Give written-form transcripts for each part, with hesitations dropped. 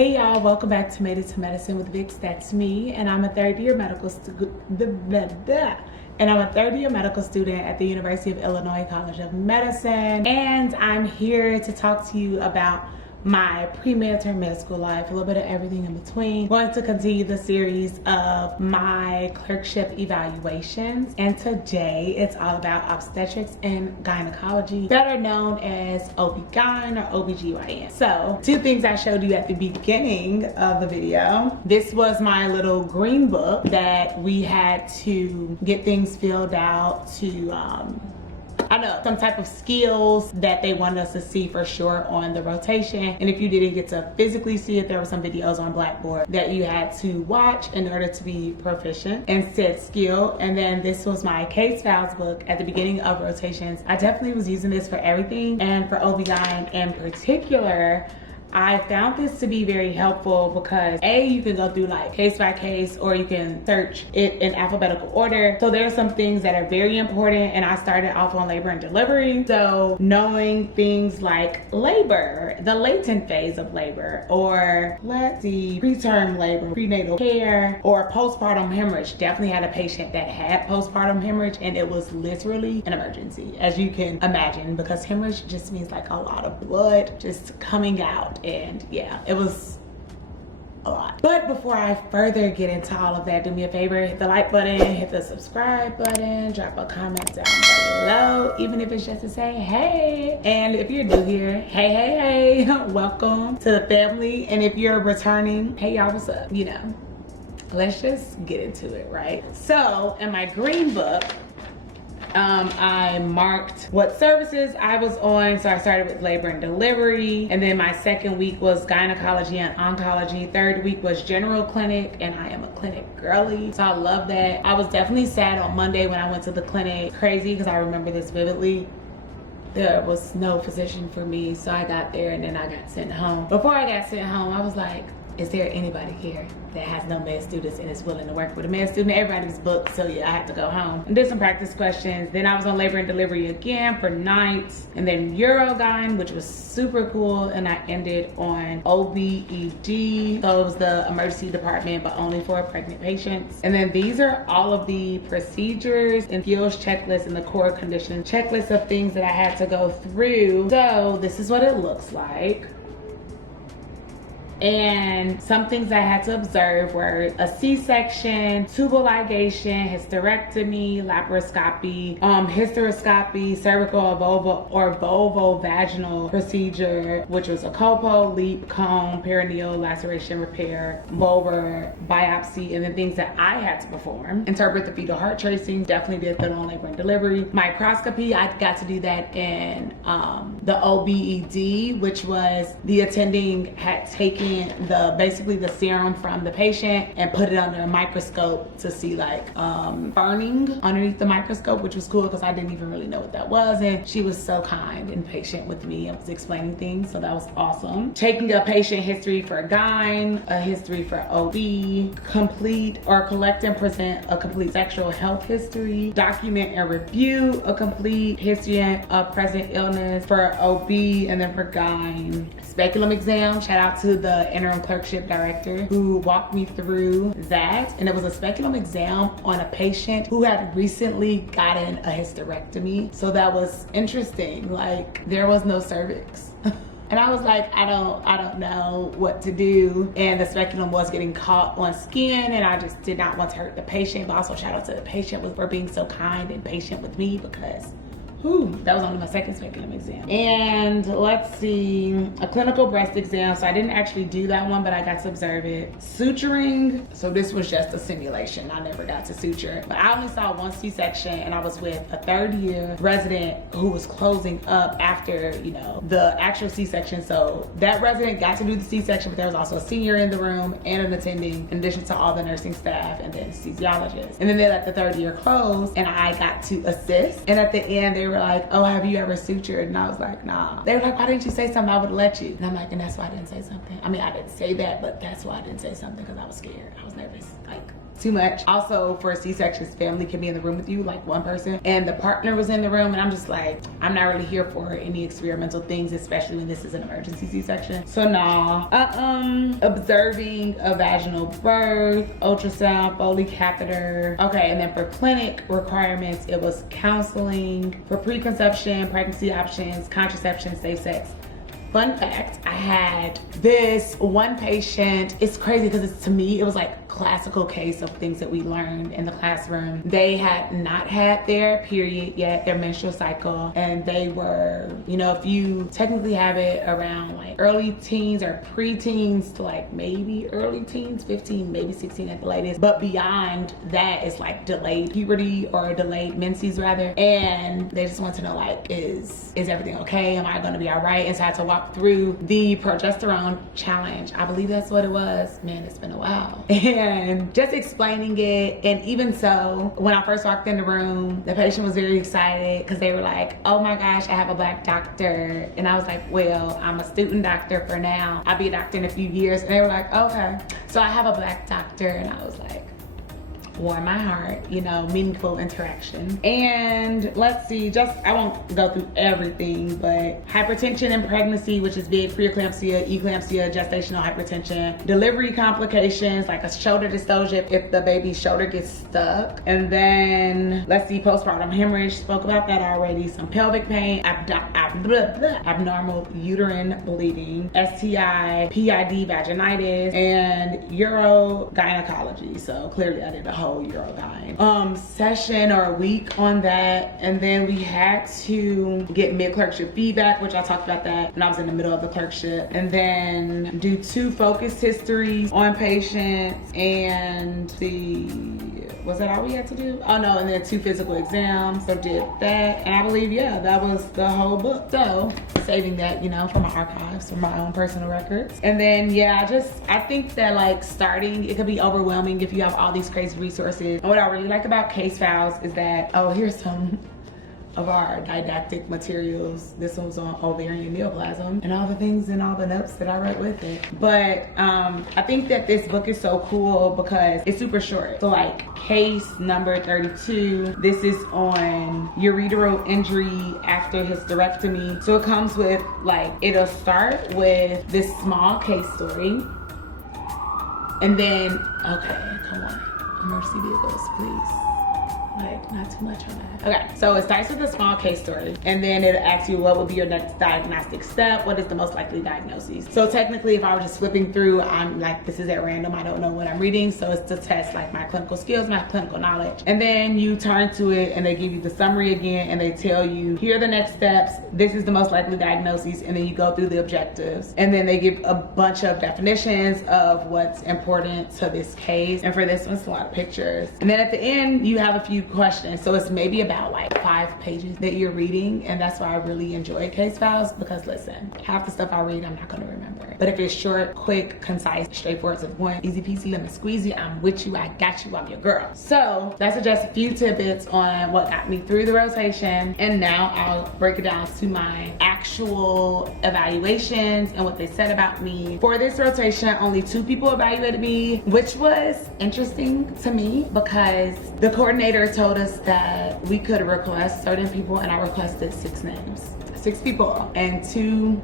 Hey y'all, welcome back to Made It to Medicine with Vicks. That's me, and I'm a third-year medical student. At the University of Illinois College of Medicine, and I'm here to talk to you about my pre-midterm med school life, a little bit of everything in between. Going to continue the series of my clerkship evaluations, and today it's all about obstetrics and gynecology, better known as OB-GYN or OBGYN. So, two things I showed you at the beginning of the video. This was my little green book that we had to get things filled out to I know some type of skills that they wanted us to see for sure on the rotation. And if you didn't get to physically see it, there were some videos on Blackboard that you had to watch in order to be proficient in said skill. And then this was my case files book at the beginning of rotations. I definitely was using this for everything, and for OB-GYN in particular, I found this to be very helpful because A, you can go through like case by case, or you can search it in alphabetical order. So there are some things that are very important, and I started off on labor and delivery. So knowing things like labor, the latent phase of labor, or let's see, preterm labor, prenatal care, or postpartum hemorrhage. Definitely had a patient that had postpartum hemorrhage, and it was literally an emergency, as you can imagine, because hemorrhage just means like a lot of blood just coming out. And yeah, it was a lot. But before I further get into all of that, do me a favor, hit the like button, hit the subscribe button, drop a comment down below, even if it's just to say hey. And if you're new here, hey, welcome to the family. And if you're returning, hey y'all, what's up? You know, let's just get into it, right? So in my green book, I marked what services I was on. So I started with labor and delivery, and then my second week was gynecology and oncology. Third week was general clinic, and I am a clinic girly, so I love that. I was definitely sad on Monday when I went to the clinic. Crazy, because I remember this vividly. There was no physician for me, so I got there and then I got sent home. Before I got sent home, I was like, is there anybody here that has no med students and is willing to work with a med student? Everybody was booked, so yeah, I had to go home and did some practice questions. Then I was on labor and delivery again for nights, and then UroGyn, which was super cool, and I ended on OBED. So it was the emergency department, but only for pregnant patients. And then these are all of the procedures and skills checklists and the core condition checklist of things that I had to go through. So this is what it looks like. And some things I had to observe were a C-section, tubal ligation, hysterectomy, laparoscopy, hysteroscopy, cervical or vulvovaginal procedure, which was a colpo, leap, cone, perineal laceration repair, vulvar biopsy, and then things that I had to perform. Interpret the fetal heart tracing, definitely did that on labor and delivery. Microscopy, I got to do that in the OBED, which was the attending had taken basically the serum from the patient and put it under a microscope to see like burning underneath the microscope, which was cool because I didn't even really know what that was. And she was so kind and patient with me and was explaining things, so that was awesome. Taking a patient history for GYN, a history for OB, complete or collect and present a complete sexual health history, document and review a complete history of present illness for OB, and then for GYN, speculum exam. Shout out to the interim clerkship director who walked me through that. And it was a speculum exam on a patient who had recently gotten a hysterectomy. So that was interesting. Like, there was no cervix. And I was like, I don't know what to do. And the speculum was getting caught on skin, and I just did not want to hurt the patient. But also shout out to the patient for being so kind and patient with me, because that was only my second speculum exam. And let's see, a clinical breast exam. So I didn't actually do that one, but I got to observe it. Suturing, so this was just a simulation. I never got to suture, but I only saw one C-section, and I was with a third-year resident who was closing up after, you know, the actual C-section. So that resident got to do the C-section, but there was also a senior in the room and an attending, in addition to all the nursing staff and the anesthesiologist. And then they let the third year close, and I got to assist. And at the end, they were like, oh, have you ever sutured? And I was like, nah. They were like, why didn't you say something? I would let you. And I'm like, and that's why I didn't say something. I mean, I didn't say that, but that's why I didn't say something, because I was scared. I was nervous. Like, too much. Also, for C-sections, family can be in the room with you, like one person, and the partner was in the room, and I'm just like, I'm not really here for any experimental things, especially when this is an emergency C-section. So nah. Observing a vaginal birth, ultrasound, Foley catheter. Okay, and then for clinic requirements, it was counseling for preconception, pregnancy options, contraception, safe sex. Fun fact, I had this one patient, it's crazy because to me, it was like classical case of things that we learned in the classroom. They had not had their period yet, their menstrual cycle, and they were, you know, if you technically have it around like early teens or pre-teens to like maybe early teens, 15, maybe 16 at the latest, but beyond that it's like delayed puberty or delayed menses rather, and they just want to know like, is everything okay? Am I gonna be all right? And so I had to walk through the progesterone challenge. I believe that's what it was. Man, it's been a while. And just explaining it. And even so, when I first walked in the room, the patient was very excited because they were like, oh my gosh, I have a Black doctor. And I was like, well, I'm a student doctor for now. I'll be a doctor in a few years. And they were like, okay. So I have a Black doctor. And I was like, warm my heart, you know, meaningful interaction. And let's see, just, I won't go through everything, but hypertension in pregnancy, which is big, preeclampsia, eclampsia, gestational hypertension, delivery complications like a shoulder dystocia if the baby's shoulder gets stuck. And then let's see, postpartum hemorrhage, spoke about that already, some pelvic pain, abnormal uterine bleeding, STI, PID vaginitis, and urogynecology. So clearly I did a whole Urogyn session or a week on that. And then we had to get mid-clerkship feedback, which I talked about that when I was in the middle of the clerkship, and then do 2 focus histories on patients, and was that all we had to do? Oh no, and then 2 physical exams. So did that, and I believe, yeah, that was the whole book. So saving that, you know, for my archives, for my own personal records. And then yeah, I think that like starting, it could be overwhelming if you have all these crazy resources. And what I really like about case files is that, oh, here's some of our didactic materials. This one's on ovarian neoplasm and all the things and all the notes that I wrote with it. But I think that this book is so cool because it's super short. So like case number 32, this is on ureteral injury after hysterectomy. So it comes with like, it'll start with this small case story. And then, okay, come on. Emergency vehicles, please. Like, not too much on that. Okay, so it starts with a small case story, and then it asks you what would be your next diagnostic step, what is the most likely diagnosis. So technically, if I were just flipping through, I'm like, this is at random, I don't know what I'm reading, so it's to test like my clinical skills, my clinical knowledge. And then you turn to it and they give you the summary again, and they tell you, here are the next steps, this is the most likely diagnosis, and then you go through the objectives. And then they give a bunch of definitions of what's important to this case. And for this one, it's a lot of pictures. And then at the end, you have a few questions. So it's maybe about like 5 pages that you're reading, and that's why I really enjoy case files, because listen, half the stuff I read I'm not going to remember, but if it's short, quick, concise, straightforward to the point, easy peasy lemon squeezy, I'm with you, I got you, I'm your girl. So that's just a few tidbits on what got me through the rotation, and now I'll break it down to my actual evaluations and what they said about me. For this rotation, only 2 people evaluated me, which was interesting to me because the coordinator told us that we could request certain people, and I requested 6 names. 6 people, and 2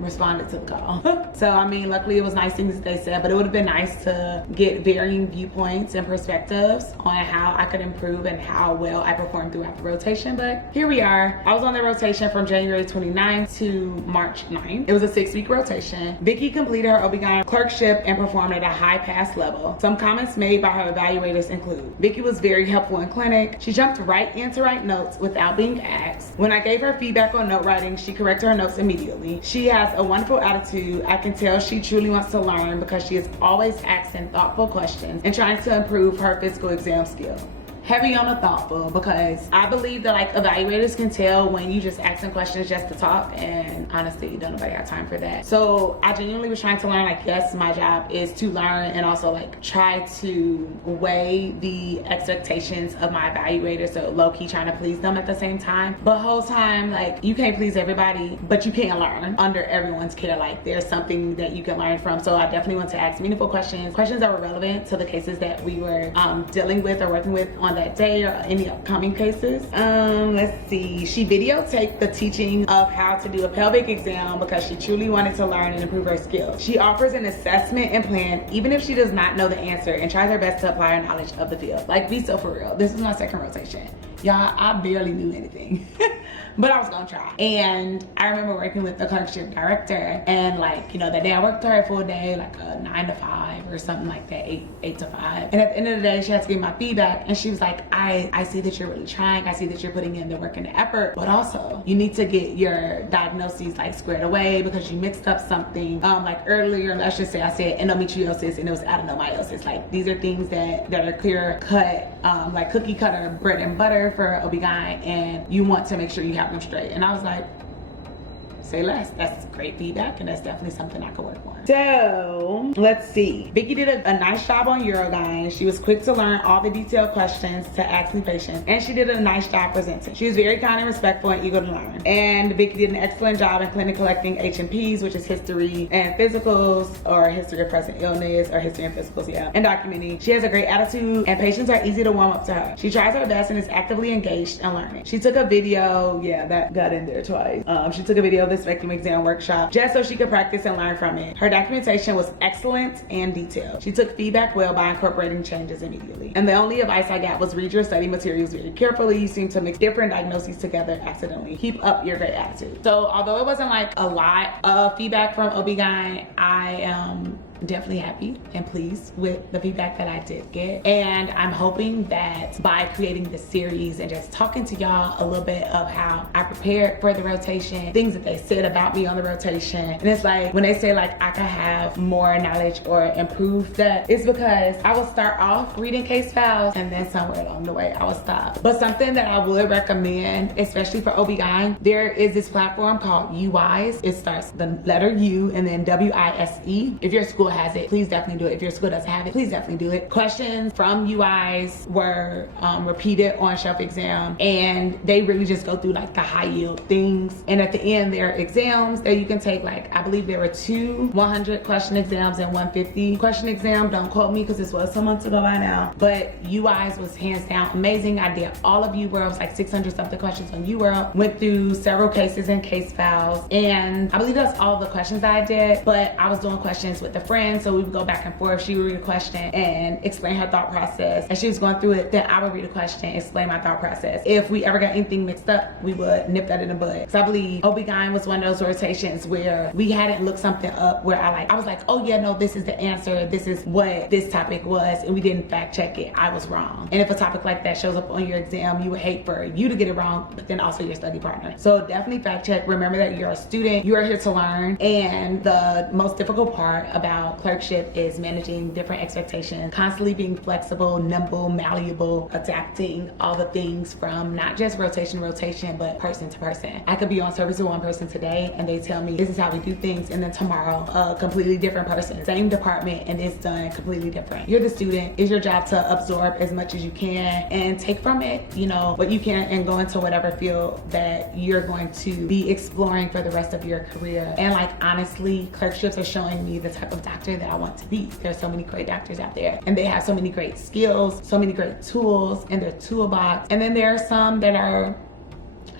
responded to the call. So I mean, luckily it was nice things that they said, but it would have been nice to get varying viewpoints and perspectives on how I could improve and how well I performed throughout the rotation. But here we are. I was on the rotation from January 29th to March 9th. It was a 6-week rotation. Vicky completed her OBGYN clerkship and performed at a high pass level. Some comments made by her evaluators include, Vicky was very helpful in clinic. She jumped right in to write notes without being asked. When I gave her feedback on note writing, she corrected her notes immediately. She has a wonderful attitude. I can tell she truly wants to learn because she is always asking thoughtful questions and trying to improve her physical exam skill. heavy on the thoughtful, because I believe that like evaluators can tell when you just asking questions just to talk, and honestly, don't nobody have time for that. So I genuinely was trying to learn, like, yes, my job is to learn and also like try to weigh the expectations of my evaluator, so low-key trying to please them at the same time. But whole time, like, you can't please everybody, but you can learn under everyone's care. Like, there's something that you can learn from. So I definitely want to ask meaningful questions that were relevant to the cases that we were dealing with or working with on that day, or any upcoming cases. Let's see, she videotaped the teaching of how to do a pelvic exam because she truly wanted to learn and improve her skills. She offers an assessment and plan even if she does not know the answer, and tries her best to apply her knowledge of the field. Like, be so for real. This is my second rotation. Y'all, I barely knew anything. But I was gonna try. And I remember working with the clerkship director, and like, you know, that day I worked her a full day, like a 9 to 5 or something like that, 8 to 5. And at the end of the day, she had to give my feedback, and she was like, I see that you're really trying. I see that you're putting in the work and the effort, but also you need to get your diagnoses like squared away because you mixed up something. Like earlier, let's just say I said endometriosis and it was adenomyosis. Like, these are things that are clear cut, like cookie cutter bread and butter for OB/GYN, and you want to make sure you have them straight. And I was like, say less. That's great feedback, and that's definitely something I could work on. So let's see, Vicky did a nice job on UroGYN. She was quick to learn all the detailed questions to ask the patient, and she did a nice job presenting. She was very kind and respectful and eager to learn. And Vicky did an excellent job in clinic collecting H&Ps, which is history and physicals, or history of present illness, or history and physicals, yeah, and documenting. She has a great attitude, and patients are easy to warm up to her. She tries her best and is actively engaged in learning. She took a video, yeah, that got in there twice. She took a video of this victim exam workshop just so she could practice and learn from it. Her documentation was excellent and detailed. She took feedback well by incorporating changes immediately. And the only advice I got was read your study materials very carefully. You seem to mix different diagnoses together accidentally. Keep up your great attitude. So although it wasn't like a lot of feedback from OB/GYN, I am definitely happy and pleased with the feedback that I did get. And I'm hoping that by creating this series and just talking to y'all a little bit of how I prepared for the rotation, things that they said about me on the rotation, and it's like when they say like I could have more knowledge or improve that, it's because I will start off reading case files and then somewhere along the way I will stop. But something that I would recommend, especially for OB/GYN, there is this platform called UWISE. It starts the letter U and then WISE. If your school has it, please definitely do it. If your school doesn't have it, please definitely do it. Questions from UWISE were repeated on shelf exam, and they really just go through like the high yield things. And at the end, there are exams that you can take. Like, I believe there were 2 100 question exams and 150 question exam. Don't quote me because this was some months ago by now, but UWISE was hands down amazing. I did all of UWorld. It was like 600 something questions on UWorld. Went through several cases and case files, and I believe that's all the questions that I did. But I was doing questions with a friend, so we would go back and forth. She would read a question and explain her thought process. As she was going through it, then I would read a question, explain my thought process. If we ever got anything mixed up, we would nip that in the bud. So I believe OB/GYN was one of those rotations where we hadn't looked something up where I was like, oh yeah, no, this is the answer. This is what this topic was, and we didn't fact check it. I was wrong. And if a topic like that shows up on your exam, you would hate for you to get it wrong, but then also your study partner. So definitely fact check. Remember that you're a student. You are here to learn. And the most difficult part about clerkship is managing different expectations, constantly being flexible, nimble, malleable, adapting all the things from not just rotation to rotation, but person to person. I could be on service with one person today and they tell me this is how we do things, and then tomorrow a completely different person, same department, and it's done completely different. You're the student. It's your job to absorb as much as you can and take from it, you know, what you can, and go into whatever field that you're going to be exploring for the rest of your career. And like, honestly, clerkships are showing me the type of doctor that I want to be. There's so many great doctors out there, and they have so many great skills, so many great tools in their toolbox. And then there are some that are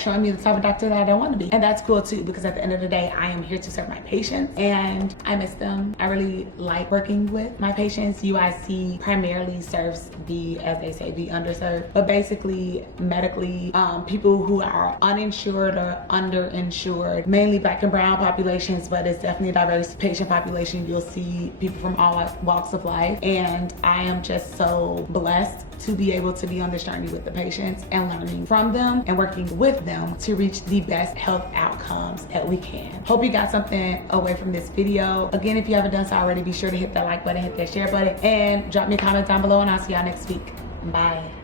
showing me the type of doctor that I don't want to be. And that's cool too, because at the end of the day, I am here to serve my patients and I miss them. I really like working with my patients. UIC primarily serves the, as they say, the underserved, but basically medically, people who are uninsured or underinsured, mainly Black and brown populations, but it's definitely a diverse patient population. You'll see people from all walks of life. And I am just so blessed to be able to be on this journey with the patients and learning from them and working with them to reach the best health outcomes that we can. Hope you got something away from this video. Again, if you haven't done so already, be sure to hit that like button, hit that share button, and drop me a comment down below, and I'll see y'all next week. Bye.